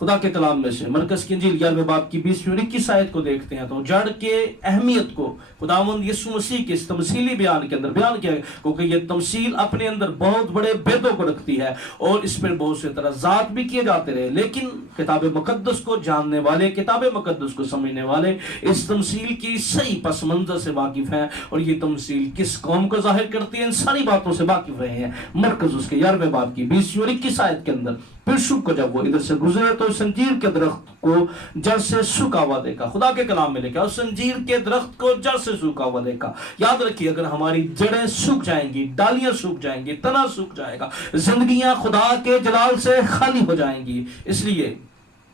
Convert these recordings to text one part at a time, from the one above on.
خدا کے کلام میں سے مرکز کی انجیل 11ویں باب کی 20ویں اور 21 آیت کو دیکھتے ہیں تو جڑ کے اہمیت کو خداوند یسوع مسیح کے اس تمثیلی بیان کے اندر بیان کیا ہے، کیونکہ یہ تمثیل اپنے اندر بہت بڑے بھیدوں کو رکھتی ہے اور اس پر بہت سے اعتراضات بھی کیے جاتے رہے، لیکن کتاب مقدس کو جاننے والے، کتاب مقدس کو سمجھنے والے اس تمثیل کی صحیح پس منظر سے واقف ہیں، اور یہ تمثیل کس قوم کو ظاہر کرتی ہے ان ساری باتوں سے واقف رہے ہیں۔ مرکز اس کے 11ویں باب کی 20ویں اور 21 آیت کے اندر پھر شک کو جب وہ ادھر سے گزرے تو اس انجیر کے درخت کو جڑ سے سوکھا ہوا دیکھا۔ خدا کے کلام میں لکھا اس انجیر کے درخت کو جڑ سے سوکھا ہوا دیکھا۔ یاد رکھیے اگر ہماری جڑیں سوکھ جائیں گی، ڈالیاں سوکھ جائیں گی، تنا سوکھ جائے گا، زندگیاں خدا کے جلال سے خالی ہو جائیں گی۔ اس لیے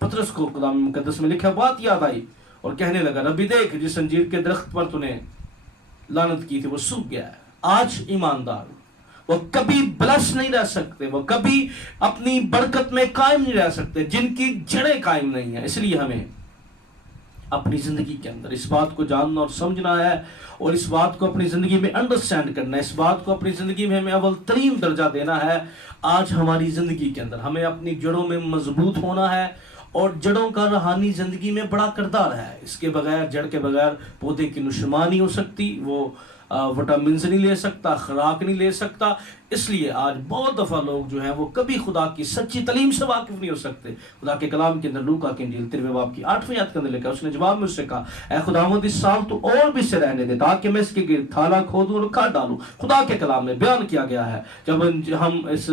پطرس کو کلام مقدس میں لکھا بات یاد آئی اور کہنے لگا ربی دیکھ جس انجیر کے درخت پر تو نے لعنت کی تھی وہ سوکھ گیا ہے۔ آج ایماندار وہ کبھی بلس نہیں رہ سکتے، وہ کبھی اپنی برکت میں قائم نہیں رہ سکتے جن کی جڑیں قائم نہیں ہیں۔ اس لیے ہمیں اپنی زندگی کے اندر اس بات کو جاننا اور سمجھنا ہے اور اس بات کو اپنی زندگی میں انڈرسٹینڈ کرنا ہے، اس بات کو اپنی زندگی میں ہمیں اول ترین درجہ دینا ہے۔ آج ہماری زندگی کے اندر ہمیں اپنی جڑوں میں مضبوط ہونا ہے، اور جڑوں کا روحانی زندگی میں بڑا کردار ہے۔ اس کے بغیر، جڑ کے بغیر پودے کی نشو نہیں ہو سکتی، وہ وٹامنز نہیں لے سکتا، خوراک نہیں لے سکتا۔ اس لیے آج بہت دفعہ لوگ جو ہیں وہ کبھی خدا کی سچی تعلیم سے واقف نہیں ہو سکتے۔ خدا کے کلام کے اندر لوکا کی انجیل 13ویں باب کی 8ویں آیت کے اندر لکھا اس نے جواب میں اس سے کہا اے خداوند اس سال تو اور بھی سے رہنے دے تاکہ میں اس کے گرد تھالا کھودوں اور کاٹ ڈالوں۔ خدا کے کلام میں بیان کیا گیا ہے، جب ہم اس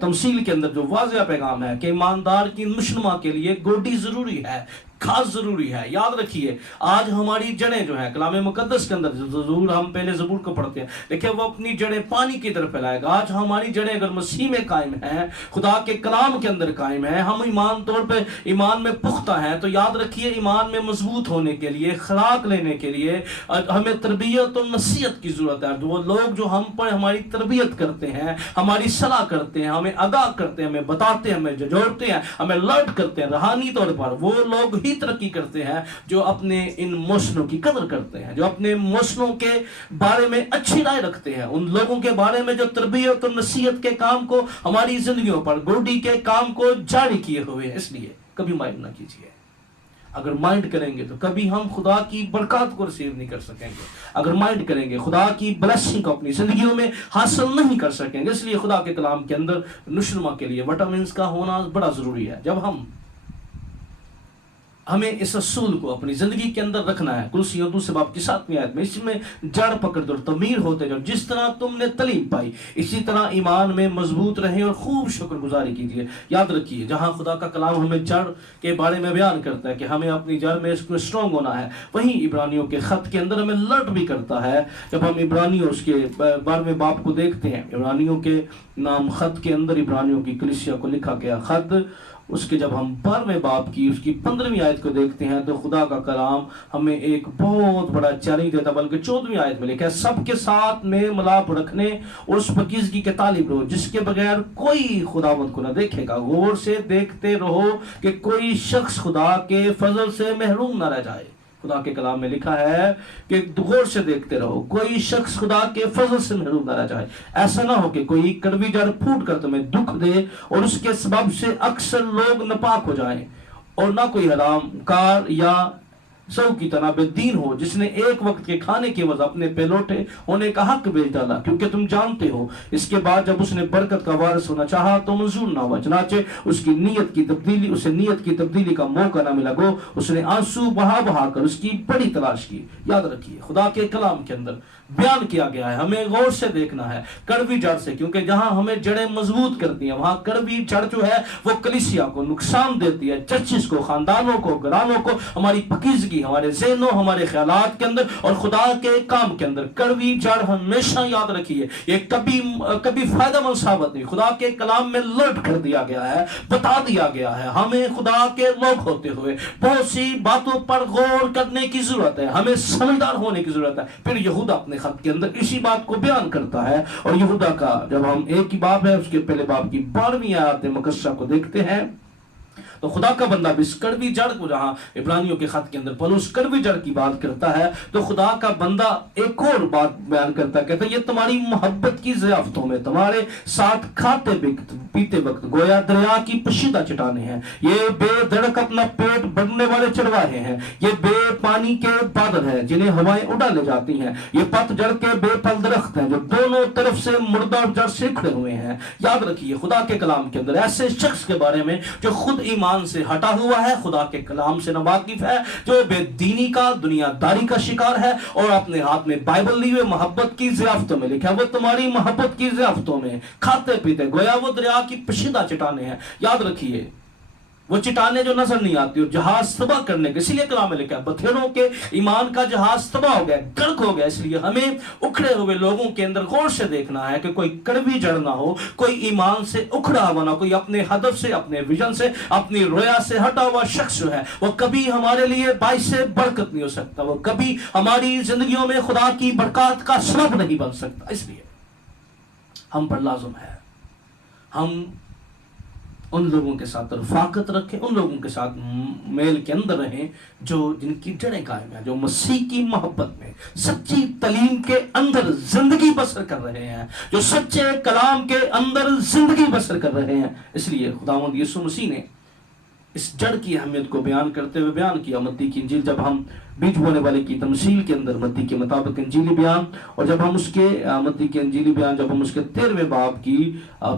تمثیل کے اندر جو واضح پیغام ہے کہ ایماندار کی نشوما کے لیے گوڈی ضروری ہے، خاص ضروری ہے۔ یاد رکھیے آج ہماری جڑیں جو ہیں کلام مقدس کے اندر ضرور ہم پہلے زبور کو پڑھتے ہیں لیکن وہ اپنی جڑیں پانی کی طرف پھیلائے گا۔ آج ہماری جڑیں اگر مسیح میں قائم ہیں، خدا کے کلام کے اندر قائم ہیں، ہم ایمان طور پہ ایمان میں پختہ ہیں، تو یاد رکھیے ایمان میں مضبوط ہونے کے لیے، خوراک لینے کے لیے ہمیں تربیت اور نصیحت کی ضرورت ہے۔ وہ لوگ جو ہم پر ہماری تربیت کرتے ہیں، ہماری صلاح کرتے ہیں، ہمیں آگاہ کرتے ہیں، ہمیں بتاتے ہیں، ہمیں جھجھوڑتے ہیں، ہمیں لرٹ کرتے ہیں روحانی طور پر، وہ لوگ ہی ترقی کرتے ہیں جو اپنے ان موسموں کی قدر کرتے ہیں، جو اپنے موسموں کے بارے میں اچھی رائے رکھتے ہیں، ان لوگوں کے بارے میں جو تربیت اور نصیحت کے کام کو ہماری زندگیوں پر، گوڈی کے کام کو جاری کیے ہوئے ہیں۔ اس لیے کبھی مائنڈ نہ کیجیے، اگر مائنڈ کریں گے تو کبھی ہم خدا کی برکات کو ریسیو نہیں کر سکیں گے، اگر مائنڈ کریں گے خدا کی بلیسنگ کو اپنی زندگیوں میں حاصل نہیں کر سکیں گے۔ اس لیے خدا کے کلام کے اندر نشوما کے لیے وٹامنز کا ہونا بڑا ضروری ہے۔ جب ہمیں اس اصول کو اپنی زندگی کے اندر رکھنا ہے۔ کلوسیوں 2 باب کی 7ویں آیت میں اس میں جڑ پکڑ دو، تعمیر ہوتے جاؤ، جس طرح تم نے تعلیم پائی اسی طرح ایمان میں مضبوط رہیں اور خوب شکر گزاری کیجیے۔ یاد رکھیے جہاں خدا کا کلام ہمیں جڑ کے بارے میں بیان کرتا ہے کہ ہمیں اپنی جڑ میں اس کو اسٹرانگ ہونا ہے، وہیں عبرانیوں کے خط کے اندر ہمیں لرٹ بھی کرتا ہے۔ جب ہم عبرانیوں اس کے 12ویں باب کو دیکھتے ہیں، عبرانیوں کے نام خط کے اندر عبرانیوں کی کلیسیا کو لکھا گیا خط، اس کے جب ہم 12ویں باب کی اس کی 15ویں آیت کو دیکھتے ہیں تو خدا کا کلام ہمیں ایک بہت بڑا چیلنج دیتا، بلکہ 14ویں آیت میں لکھا ہے سب کے ساتھ میں ملاپ رکھنے اور اس پاکیزگی کے طالب رہو جس کے بغیر کوئی خداوند کو نہ دیکھے گا۔ غور سے دیکھتے رہو کہ کوئی شخص خدا کے فضل سے محروم نہ رہ جائے۔ خدا کے کلام میں لکھا ہے کہ غور سے دیکھتے رہو کوئی شخص خدا کے فضل سے محروم نہ رہ جائے، ایسا نہ ہو کہ کوئی کڑوی جڑ پھوٹ کر تمہیں دکھ دے اور اس کے سبب سے اکثر لوگ ناپاک ہو جائیں، اور نہ کوئی حرام کار یا سو کی طرح بے دین ہو جس نے ایک وقت کے کھانے کی وجہ اپنے پہلوٹے ہونے کا حق بیچ ڈالا، کیونکہ تم جانتے ہو اس کے بعد جب اس نے برکت کا وارث ہونا چاہا تو منظور نہ ہوا، چنانچہ اسے نیت کی تبدیلی کا موقع نہ ملا، گو اس نے آنسو بہا بہا کر اس کی بڑی تلاش کی۔ یاد رکھیے خدا کے کلام کے اندر بیان کیا گیا ہے ہمیں غور سے دیکھنا ہے کڑوی جڑ سے، کیونکہ جہاں ہمیں جڑیں مضبوط کرتی ہیں وہاں کڑوی جڑ جو ہے وہ کلیسیا کو نقصان دیتی ہے، چرچز کو، خاندانوں کو، گھرانوں کو، ہماری پاکیزگی، ہمارے ذہنوں، ہمارے خیالات کے اندر اور خدا کے کام کے اندر۔ کڑوی جڑ ہمیشہ یاد رکھیے یہ کبھی فائدہ مند ثابت نہیں۔ خدا کے کلام میں لرٹ کر دیا گیا ہے، بتا دیا گیا ہے ہمیں خدا کے لوگ ہوتے ہوئے بہت سی باتوں پر غور کرنے کی ضرورت ہے، ہمیں سمجھدار ہونے کی ضرورت ہے۔ پھر یہودا اپنے خط کے اندر اسی بات کو بیان کرتا ہے، اور یہودا کا جب ہم ایک ہی باب ہے اس کے پہلے باب کی 12ویں آیت مقدسہ کو دیکھتے ہیں تو خدا کا بندہ بھی اس کڑوی جڑ کو، جہاں عبرانیوں کے خط کے اندر پولس کڑوی جڑ کی بات کرتا ہے تو خدا کا بندہ ایک اور بات بیان کرتا ہے، کہتا ہے یہ تمہاری محبت کی ضیافتوں میں، تمہارے ساتھ کھاتے پیتے وقت گویا دریا کی پشیدہ چٹانیں ہیں، یہ بے دھڑک اپنا پیٹ بھرنے والے چرواہے ہیں، یہ بے پانی کے بادل ہیں جنہیں ہوائیں اڑا لے جاتی ہیں، یہ پت جڑ کے بے پھل درخت ہیں جو دونوں طرف سے مردہ اور جڑ سے کھڑے ہوئے ہیں۔ یاد رکھیے خدا کے کلام کے اندر ایسے شخص کے بارے میں جو خود ایمان سے ہٹا ہوا ہے، خدا کے کلام سے ناواقف ہے، جو بے دینی کا دنیا داری کا شکار ہے اور اپنے ہاتھ میں بائبل لیے ہوئے محبت کی ضیافتوں میں لکھا ہے، وہ تمہاری محبت کی ضیافتوں میں کھاتے پیتے گویا وہ دریا کی پشیدہ چٹانیں ہیں۔ یاد رکھیے وہ چٹانیں جو نظر نہیں آتی اور جہاز تباہ کرنے کے، اسی لیے کلام میں لکھا ہے بتھیروں کے ایمان کا جہاز تباہ ہو گیا، غرق ہو گیا۔ اس لیے ہمیں اکھڑے ہوئے لوگوں کے اندر غور سے دیکھنا ہے کہ کوئی کڑوی جڑ نہ ہو، کوئی ایمان سے اکھڑا ہوا نہ، کوئی اپنے ہدف سے، اپنے ویژن سے، اپنی رویا سے ہٹا ہوا شخص جو ہے وہ کبھی ہمارے لیے باعث برکت نہیں ہو سکتا، وہ کبھی ہماری زندگیوں میں خدا کی برکات کا سبب نہیں بن سکتا۔ اس لیے ہم پر لازم ہے ہم ان لوگوں کے ساتھ رفاقت رکھیں، ان لوگوں کے ساتھ میل کے اندر رہیں جو جن کی جڑیں قائم ہیں، جو مسیح کی محبت میں سچی تعلیم کے اندر زندگی بسر کر رہے ہیں، جو سچے کلام کے اندر زندگی بسر کر رہے ہیں۔ اس لیے خداوند یسوع مسیح نے اس جڑ کی اہمیت کو بیان کرتے ہوئے بیان کیا۔ متی کی انجیل جب ہم بیج بونے والے کی تمثیل کے اندر متی کے مطابق انجیلی بیان، اور جب ہم اس کے متی کے انجیلی بیان جب ہم اس کے 13ویں باب کی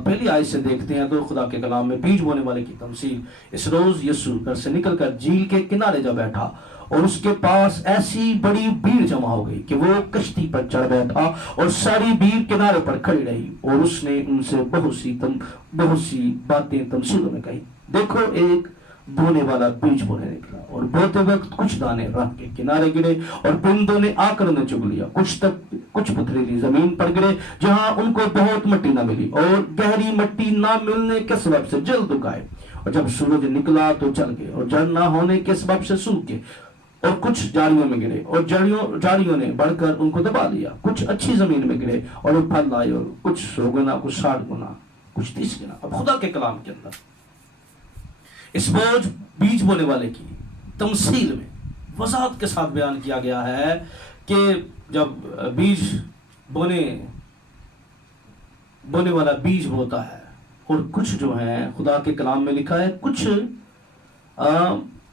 پہلی آیت سے دیکھتے ہیں تو خدا کے کلام میں بیج بونے والے کی تمثیل، اس روز یسوع گھر سے نکل کر جھیل کے کنارے جا بیٹھا اور اس کے پاس ایسی بڑی بھیڑ جمع ہو گئی کہ وہ کشتی پر چڑھ بیٹھا اور ساری بھیڑ کنارے پر کھڑی رہی، اور اس نے ان سے بہت سی باتیں تمثیلوں میں کہی۔ دیکھو ایک بونے والا بیج بونے نکلا، اور بوتے وقت کچھ دانے راہ کے کنارے گرے اور پرندوں نے آ کر انہیں چگ لیا، کچھ پتھریلی زمین پر گرے جہاں ان کو بہت مٹی نہ ملی، اور گہری مٹی نہ ملنے کے سبب سے جلد اگائے، اور جب سورج نکلا تو جل گئے، اور جڑ نہ ہونے کے سبب سے سوکھ گئے، اور کچھ جاڑیوں میں گرے اور جاڑیوں نے بڑھ کر ان کو دبا لیا، کچھ اچھی زمین میں گرے اور وہ پھل لائے، اور کچھ 100 گنا، کچھ 60 گنا، کچھ 30 گنا۔ اب خدا کے کلام کے اندر اس بوجھ بیج بونے والے کی تمثیل میں وضاحت کے ساتھ بیان کیا گیا ہے کہ جب بیج بونے والا بیج بوتا ہے، اور کچھ جو ہے خدا کے کلام میں لکھا ہے کچھ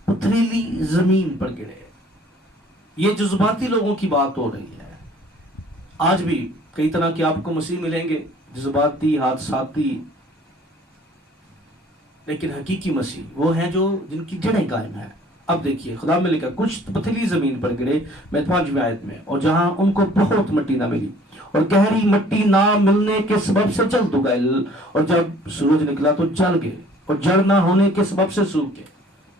پتھریلی زمین پر گرے۔ یہ جذباتی لوگوں کی بات ہو رہی ہے۔ آج بھی کئی طرح کے آپ کو مسیح ملیں گے، جذباتی، حادثاتی، لیکن حقیقی مسیح وہ ہیں جو جن کی جڑیں قائم ہیں۔ اب دیکھیے خدا میں لکھا کچھ پتھریلی زمین پر گرے، 5ویں آیت میں، اور جہاں ان کو بہت مٹی نہ ملی، اور گہری مٹی نہ ملنے کے سبب سے جلد اگائے، اور جب سورج نکلا تو جل گئے، اور جڑ نہ ہونے کے سبب سے سوکھ گئے۔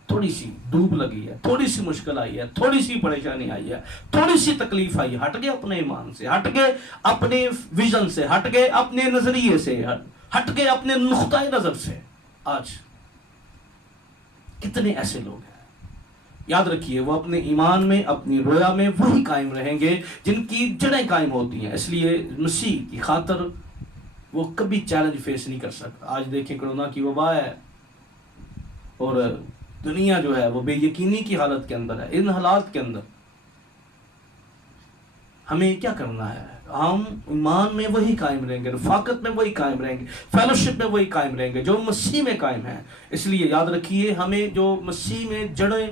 تھوڑی سی دھوپ لگی ہے، تھوڑی سی مشکل آئی ہے، تھوڑی سی پریشانی آئی ہے، تھوڑی سی تکلیف آئی، ہٹ گئے اپنے ایمان سے، ہٹ گئے اپنے ویژن سے، ہٹ گئے اپنے نظریے سے، ہٹ گئے اپنے نقطۂ نظر سے۔ آج کتنے ایسے لوگ ہیں، یاد رکھیے وہ اپنے ایمان میں، اپنی رویا میں وہی قائم رہیں گے جن کی جڑیں قائم ہوتی ہیں۔ اس لیے مسیح کی خاطر وہ کبھی چیلنج فیس نہیں کر سکتا۔ آج دیکھیں کرونا کی وبا ہے اور دنیا جو ہے وہ بے یقینی کی حالت کے اندر ہے۔ ان حالات کے اندر ہمیں کیا کرنا ہے؟ ہم ایمان میں وہی قائم رہیں گے، رفاقت میں وہی قائم رہیں گے، فیلوشپ میں وہی قائم رہیں گے جو مسیح میں قائم ہیں۔ اس لیے یاد رکھیے ہمیں جو مسیح میں جڑیں،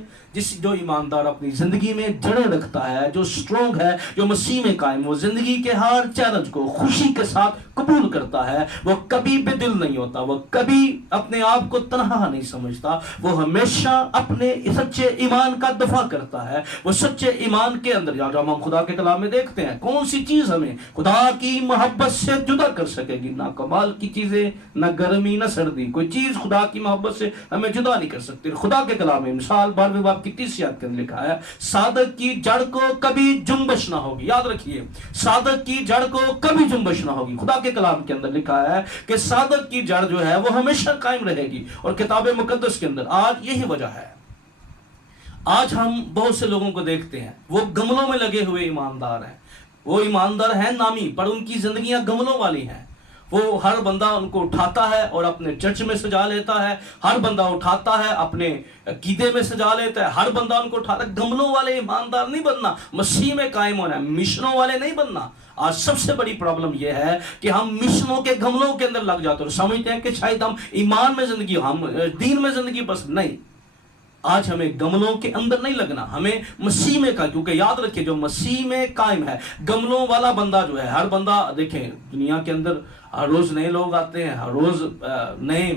جو ایماندار اپنی زندگی میں جڑیں رکھتا ہے، جو سٹرونگ ہے، جو مسیح میں قائم، وہ زندگی کے ہر چیلنج کو خوشی کے ساتھ قبول کرتا ہے۔ وہ کبھی بے دل نہیں ہوتا، وہ کبھی اپنے آپ کو تنہا نہیں سمجھتا، وہ ہمیشہ اپنے سچے ایمان کا دفاع کرتا ہے۔ وہ سچے ایمان کے اندر جب ہم خدا کے کلام میں دیکھتے ہیں کون سی چیز ہمیں خدا کی محبت سے جدا کر سکے گی؟ نہ کمال کی چیزیں، نہ گرمی، نہ سردی، کوئی چیز خدا کی محبت سے ہمیں جدا نہیں کر سکتی۔ خدا کے کلام میں مثال 12ویں باب کی 30 آیت کے اندر لکھا ہے صادق کی جڑ کو کبھی جنبش نہ ہوگی۔ یاد رکھیے صادق کی جڑ کو کبھی جنبش نہ ہوگی۔ خدا کے کلام کے اندر لکھا ہے کہ صادق کی جڑ جو ہے وہ ہمیشہ قائم رہے گی، اور کتاب مقدس کے اندر آج یہی وجہ ہے۔ آج ہم بہت سے لوگوں کو دیکھتے ہیں وہ گملوں میں لگے ہوئے ایماندار ہیں، وہ ایماندار ہیں نامی، پر ان کی زندگیاں گملوں والی ہیں۔ وہ ہر بندہ ان کو اٹھاتا ہے اور اپنے چرچ میں سجا لیتا ہے، ہر بندہ اٹھاتا ہے اپنے عقیدے میں سجا لیتا ہے، ہر بندہ ان کو اٹھاتا ہے۔ گملوں والے ایماندار نہیں بننا، مسیح میں قائم ہونا ہے، مشنوں والے نہیں بننا۔ آج سب سے بڑی پرابلم یہ ہے کہ ہم مشنوں کے گملوں کے اندر لگ جاتے ہیں، سمجھتے ہیں کہ شاید ہم ایمان میں زندگی، ہم دین میں زندگی، بس نہیں۔ آج ہمیں گملوں کے اندر نہیں لگنا، ہمیں مسیح میں کا، کیونکہ یاد رکھیں جو مسیح میں قائم ہے، گملوں والا بندہ جو ہے، ہر بندہ دیکھیں دنیا کے اندر ہر روز نئے لوگ آتے ہیں، ہر روز نئے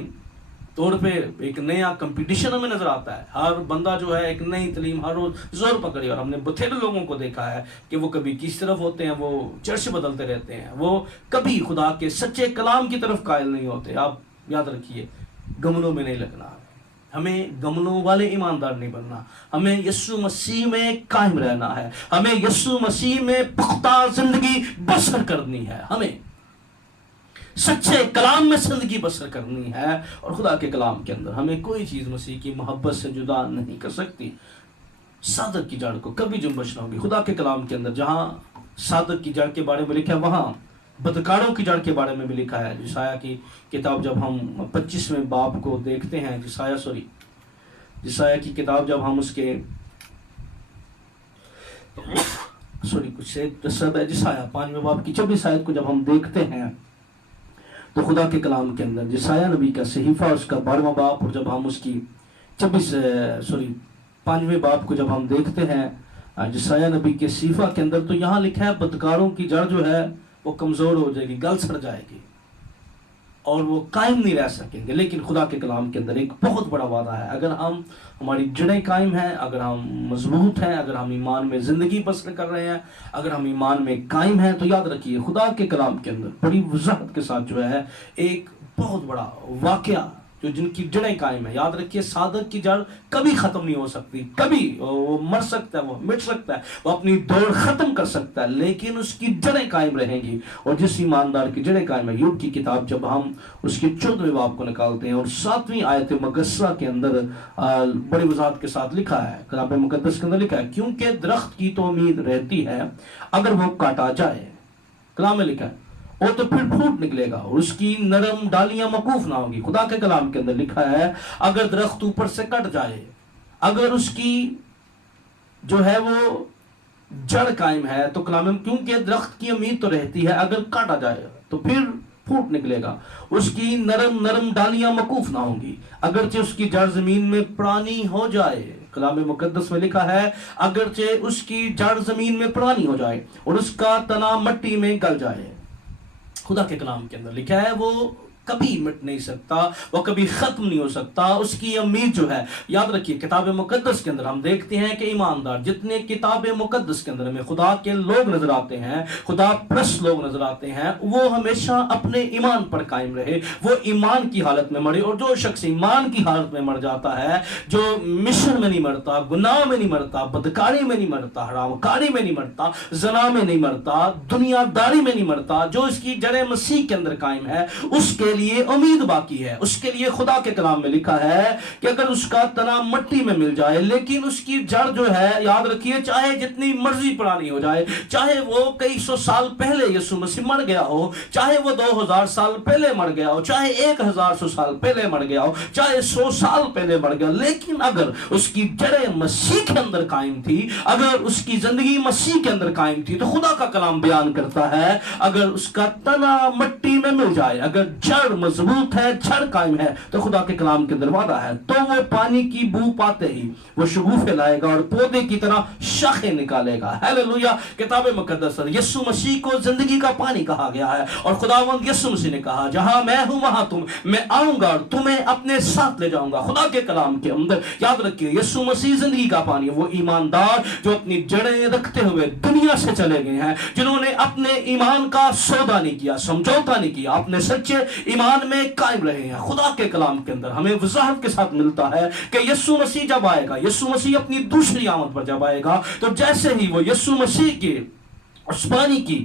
طور پہ ایک نیا کمپٹیشن ہمیں نظر آتا ہے، ہر بندہ جو ہے ایک نئی تعلیم ہر روز زور پکڑی، اور ہم نے بتھیرے لوگوں کو دیکھا ہے کہ وہ کبھی کس طرف ہوتے ہیں، وہ چرچ بدلتے رہتے ہیں، وہ کبھی خدا کے سچے کلام کی طرف قائل نہیں ہوتے۔ آپ یاد رکھیے گملوں میں نہیں لگنا، ہمیں گملوں والے ایماندار نہیں بننا، ہمیں یسوع مسیح میں قائم رہنا ہے، ہمیں یسوع مسیح میں پختہ زندگی بسر کرنی ہے، ہمیں سچے کلام میں زندگی بسر کرنی ہے، اور خدا کے کلام کے اندر ہمیں کوئی چیز مسیح کی محبت سے جدا نہیں کر سکتی۔ صادق کی جڑ کو کبھی جنبش نہ ہوگی۔ خدا کے کلام کے اندر جہاں صادق کی جڑ کے بارے میں لکھا ہے، وہاں بدکاروں کی جڑ کے بارے میں بھی لکھا ہے۔ یسایہ کی کتاب جب ہم 25ویں باب کو دیکھتے ہیں، یسایہ کی کتاب جب ہم اس کے یسایہ 5ویں باب کی 26 آیت کو جب ہم دیکھتے ہیں تو خدا کے کلام کے اندر یسایہ نبی کا صحیفہ اس کا 12واں باب، اور جب ہم اس کی 5ویں باب کو جب ہم دیکھتے ہیں یسایہ نبی کے صحیفہ کے اندر، تو یہاں لکھا ہے بدکاروں کی جڑ جو ہے وہ کمزور ہو جائے گی، گل سڑ جائے گی، اور وہ قائم نہیں رہ سکیں گے۔ لیکن خدا کے کلام کے اندر ایک بہت بڑا وعدہ ہے، اگر ہماری جڑیں قائم ہیں، اگر ہم مضبوط ہیں، اگر ہم ایمان میں زندگی بسر کر رہے ہیں، اگر ہم ایمان میں قائم ہیں، تو یاد رکھیے خدا کے کلام کے اندر بڑی وضاحت کے ساتھ جو ہے ایک بہت بڑا واقعہ جو جن کی جڑیں قائم ہیں۔ یاد رکھیے صادق کی جڑ کبھی ختم نہیں ہو سکتی، کبھی وہ مر سکتا ہے، وہ مٹ سکتا ہے، وہ اپنی دوڑ ختم کر سکتا ہے، لیکن اس کی جڑیں قائم رہیں گی۔ اور جس ایماندار کی جڑیں قائم ہے، یوب کی کتاب جب ہم اس کے 14ویں باب کو نکالتے ہیں اور 7ویں آیت مقدسہ کے اندر بڑی وضاحت کے ساتھ لکھا ہے، کتاب مقدس کے اندر لکھا ہے، کیونکہ درخت کی تو امید رہتی ہے اگر وہ کاٹا جائے، کلام میں لکھا ہے، وہ تو پھر پھوٹ نکلے گا اور اس کی نرم ڈالیاں موقوف نہ ہوں گی۔ خدا کے کلام کے اندر لکھا ہے اگر درخت اوپر سے کٹ جائے، اگر اس کی جو ہے وہ جڑ قائم ہے، تو کلام میں کیونکہ درخت کی امید تو رہتی ہے اگر کاٹا جائے تو پھر پھوٹ نکلے گا، اس کی نرم ڈالیاں موقوف نہ ہوں گی، اگرچہ اس کی جڑ زمین میں پرانی ہو جائے۔ کلام مقدس میں لکھا ہے اگرچہ اس کی جڑ زمین میں پرانی ہو جائے اور اس کا تنا مٹی میں گل جائے۔ خدا کے کلام کے اندر لکھا ہے وہ کبھی مٹ نہیں سکتا، وہ کبھی ختم نہیں ہو سکتا، اس کی امید جو ہے۔ یاد رکھیے کتاب مقدس کے اندر ہم دیکھتے ہیں کہ ایماندار جتنے کتاب مقدس کے اندر ہمیں خدا کے لوگ نظر آتے ہیں، خدا پرست لوگ نظر آتے ہیں، وہ ہمیشہ اپنے ایمان پر قائم رہے، وہ ایمان کی حالت میں مرے۔ اور جو شخص ایمان کی حالت میں مر جاتا ہے، جو مشن میں نہیں مرتا، گناہ میں نہیں مرتا، بدکاری میں نہیں مرتا، حرام کاری میں نہیں مرتا، زنا میں نہیں مرتا، دنیا داری میں نہیں مرتا، جو اس کی جڑیں مسیح کے اندر قائم ہے، اس کے لیے امید باقی ہے۔ اس کے لیے خدا کے کلام میں لکھا ہے کہ اگر اس کا تنا مٹی میں مل جائے لیکن اس کی جڑ جو ہے، یاد رکھیے چاہے جتنی مرضی پرانی ہو جائے، چاہے وہ کئی سو سال پہلے یسوع مسیح مر گیا ہو، چاہے وہ 2000 سال پہلے مر گیا ہو، چاہے 1000 سال پہلے مر گیا ہو، چاہے 100 سال پہلے مر گیا، لیکن اگر اس کی جڑیں مسیح کے اندر قائم تھی، اگر اس کی زندگی مسیح کے اندر قائم تھی، تو خدا کا کلام بیان کرتا ہے اگر اس کا تنا مٹی میں مل جائے، اگر جڑ مضبوط ہے، جڑ قائم ہے، تو خدا کے کلام کے اندر وعدہ ہے تو وہ پانی کی بو پاتے ہی وہ شگوفے لائے گا اور پودے کی طرح شاخیں نکالے گا۔ ہیلیلویا۔ کتاب مقدس یسوع مسیح کو زندگی کا پانی کہا گیا ہے، اور خداوند یسوع مسیح نے کہا جہاں میں ہوں وہاں میں آؤں گا اور تمہیں اپنے ساتھ لے جاؤں گا۔ خدا کے کلام کے اندر یاد رکھیے یسوع مسیح زندگی کا پانی ہے، وہ ایماندار جو اپنی جڑیں رکھتے ہوئے دنیا سے چلے گئے ہیں، جنہوں نے اپنے ایمان کا سودا نہیں کیا، سمجھوتا نہیں کیا، اپنے سچے ایمان میں قائم رہے ہیں۔ خدا کے کلام کے اندر ہمیں وضاحت کے ساتھ ملتا ہے کہ یسوع مسیح جب آئے گا، یسوع مسیح اپنی دوسری آمد پر جب آئے گا، تو جیسے ہی وہ یسوع مسیح کے اس پانی کی